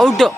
Out.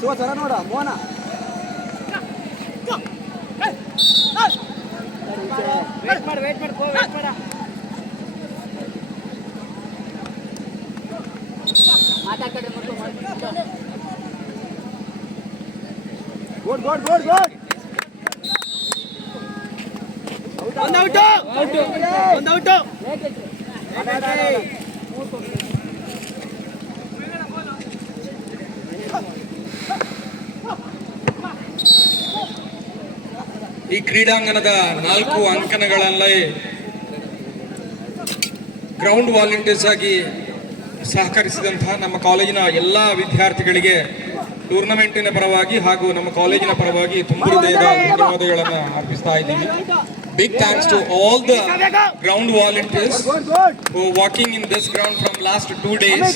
ಶಿವಚರ ನೋಡ ಮೋಹನ wait ಮಾಡ ಈ ಕ್ರೀಡಾಂಗಣದ 4 ಅಂಕಣಗಳಲ್ಲಿ ಗ್ರೌಂಡ್ ವಾಲಂಟಿಯರ್ಸ್ ಆಗಿ ಸಹಕರಿಸಿದಂತಹ ನಮ್ಮ ಕಾಲೇಜಿನ ಎಲ್ಲ ವಿದ್ಯಾರ್ಥಿಗಳಿಗೆ ಟೂರ್ನಮೆಂಟಿನ ಪರವಾಗಿ ಹಾಗೂ ನಮ್ಮ ಕಾಲೇಜಿನ ಪರವಾಗಿ ತುಂಬ ಹೃದಯದ ಧನ್ಯವಾದಗಳನ್ನು ಅರ್ಪಿಸ್ತಾ ಇದ್ದೀವಿ. Big thanks to all the ground volunteers who are working in this ground from last 2 days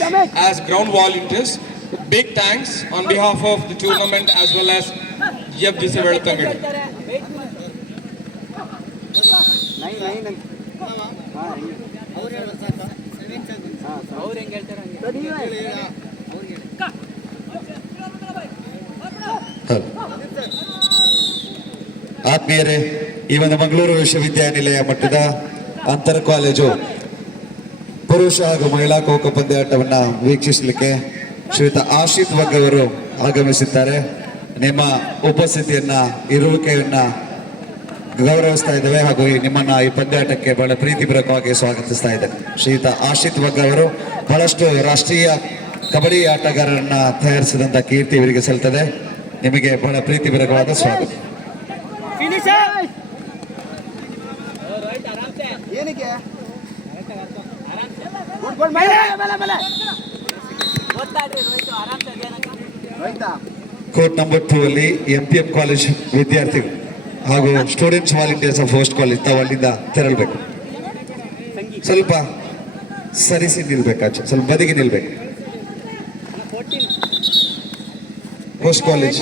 as ground volunteers. Big thanks on behalf of the tournament as well as GFGC Velatangadi. ಆತ್ಮೀಯರೇ, ಈ ಒಂದು ಮಂಗಳೂರು ವಿಶ್ವವಿದ್ಯಾನಿಲಯ ಮಟ್ಟದ ಅಂತರ college ಪುರುಷ ಹಾಗೂ ಮಹಿಳಾ ಖೋ ಖೋ ಪಂದ್ಯಾಟವನ್ನ ವೀಕ್ಷಿಸಲಿಕ್ಕೆ ಶ್ರೀಯುತ ಆಶಿತ್ ವಗ್ ಅವರು ಆಗಮಿಸಿದ್ದಾರೆ. ನಿಮ್ಮ ಉಪಸ್ಥಿತಿಯನ್ನ ಇರುವಿಕೆಯನ್ನ ಗೌರವಿಸ್ತಾ ಇದ್ದೇವೆ ಹಾಗೂ ನಿಮ್ಮನ್ನ ಈ ಪಂದ್ಯಾಟಕ್ಕೆ ಬಹಳ ಪ್ರೀತಿಪೂರ್ವಕವಾಗಿ ಸ್ವಾಗತಿಸ್ತಾ ಇದ್ದೇನೆ. ಶ್ರೀಯುತ ಆಶಿತ್ ವಗ್ ಅವರು ಬಹಳಷ್ಟು ರಾಷ್ಟ್ರೀಯ ಕಬಡ್ಡಿ ಆಟಗಾರರನ್ನ ತಯಾರಿಸಿದಂತ ಕೀರ್ತಿ ಇವರಿಗೆ ಸಲ್ತದೆ. ನಿಮಗೆ ಬಹಳ ಪ್ರೀತಿಪೂರ್ವಕವಾದ ಸ್ವಾಗತ. ಕೋರ್ಟ್ ನಂಬರ್ 2 ಅಲ್ಲಿ MPM ಕಾಲೇಜ್ ವಿದ್ಯಾರ್ಥಿಗಳು ಹಾಗೂ students volunteers of host college ತಾವು ಅಲ್ಲಿಂದ ತೆರಳಬೇಕು. ಸ್ವಲ್ಪ ಸರಿಸಿ ನಿಲ್ಬೇಕಾಚೆ, ಸ್ವಲ್ಪ ಬದಿಗೆ ನಿಲ್ಬೇಕು. Host college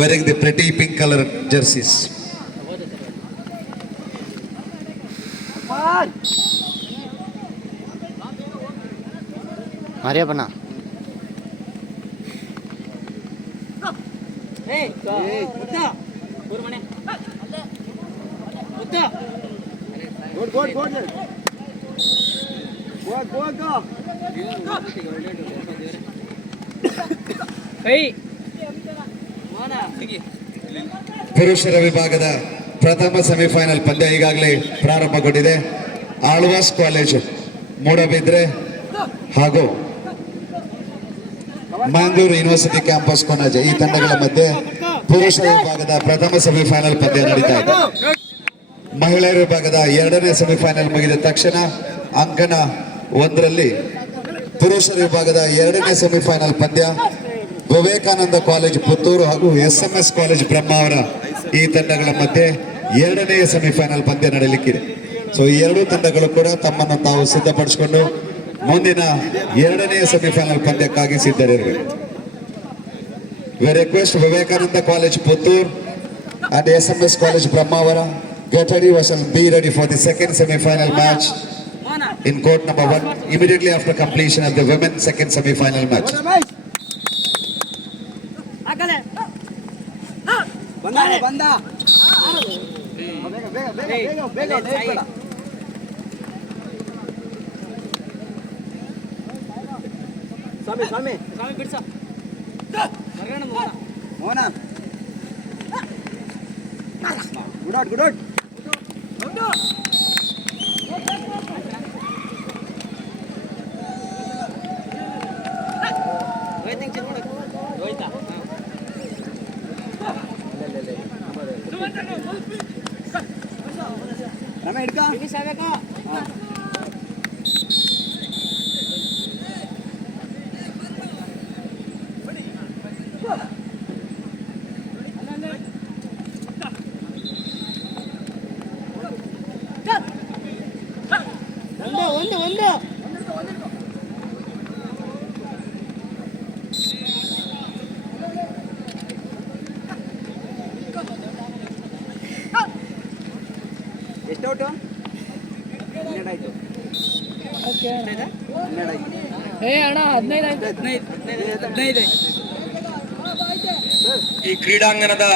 wearing the pretty pink color jerseys. Maria bana. Hey, Utta. Gurmane. Utta. Good. Go. Hey. ಪುರುಷರ ವಿಭಾಗದ ಪ್ರಥಮ ಸೆಮಿಫೈನಲ್ ಪಂದ್ಯ ಈಗಾಗಲೇ ಪ್ರಾರಂಭಗೊಂಡಿದೆ. ಆಳ್ವಾಸ್ ಕಾಲೇಜು, ಮೂಡಬಿದ್ರೆ ಹಾಗೂ ಮ್ಯಾಂಗ್ಳೂರು ಯೂನಿವರ್ಸಿಟಿ ಕ್ಯಾಂಪಸ್ ಕೊನಾಜೆ ಈ ತಂಡಗಳ ಮಧ್ಯೆ ಪುರುಷರ ವಿಭಾಗದ ಪ್ರಥಮ ಸೆಮಿಫೈನಲ್ ಪಂದ್ಯ ನಡೀತಾ ಇದೆ. ಮಹಿಳೆಯರ ವಿಭಾಗದ 2ನೇ ಸೆಮಿಫೈನಲ್ ಮುಗಿದ ತಕ್ಷಣ ಅಂಕಣ 1ರಲ್ಲಿ ಪುರುಷರ ವಿಭಾಗದ 2ನೇ ಸೆಮಿಫೈನಲ್ ಪಂದ್ಯ ವಿವೇಕಾನಂದ ಕಾಲೇಜ್ ಪುತ್ತೂರು ಹಾಗೂ SMS ಕಾಲೇಜ್ ಬ್ರಹ್ಮಾವರ ಈ ತಂಡಗಳ ಮಧ್ಯೆ 2ನೇ ಸೆಮಿಫೈನಲ್ ಪಂದ್ಯ ನಡೆಯಲಿಕ್ಕಿದೆ. ಸೊ ಈ ಎರಡೂ ತಂಡಗಳು ಕೂಡ ತಮ್ಮನ್ನು ತಾವು ಸಿದ್ಧಪಡಿಸಿಕೊಂಡು ಮುಂದಿನ 2ನೇ ಸೆಮಿಫೈನಲ್ ಪಂದ್ಯಕ್ಕಾಗಿ ಸಿದ್ಧರಿರಬೇಕು. We request Vivekananda college Puttur and SMS college Brahmavar get ready and be ready for the second semi-final match in court number 1 immediately after completion of the women's second semi-final match. ಬಂದ ಬೇಗ ಸ್ವಾಮಿ ಬಿಡ್ಸ ಮೋಹನ ಗುಡ್ ರಮ ಹಿಡ್ಕ ಎಷ್ಟು ಔಟು 12 ಆಯ್ತು 12 ಆಯ್ತು ಏ ಅಣ್ಣ 15 ಆಯ್ತು 15 ಈ ಕ್ರೀಡಾಂಗಣದ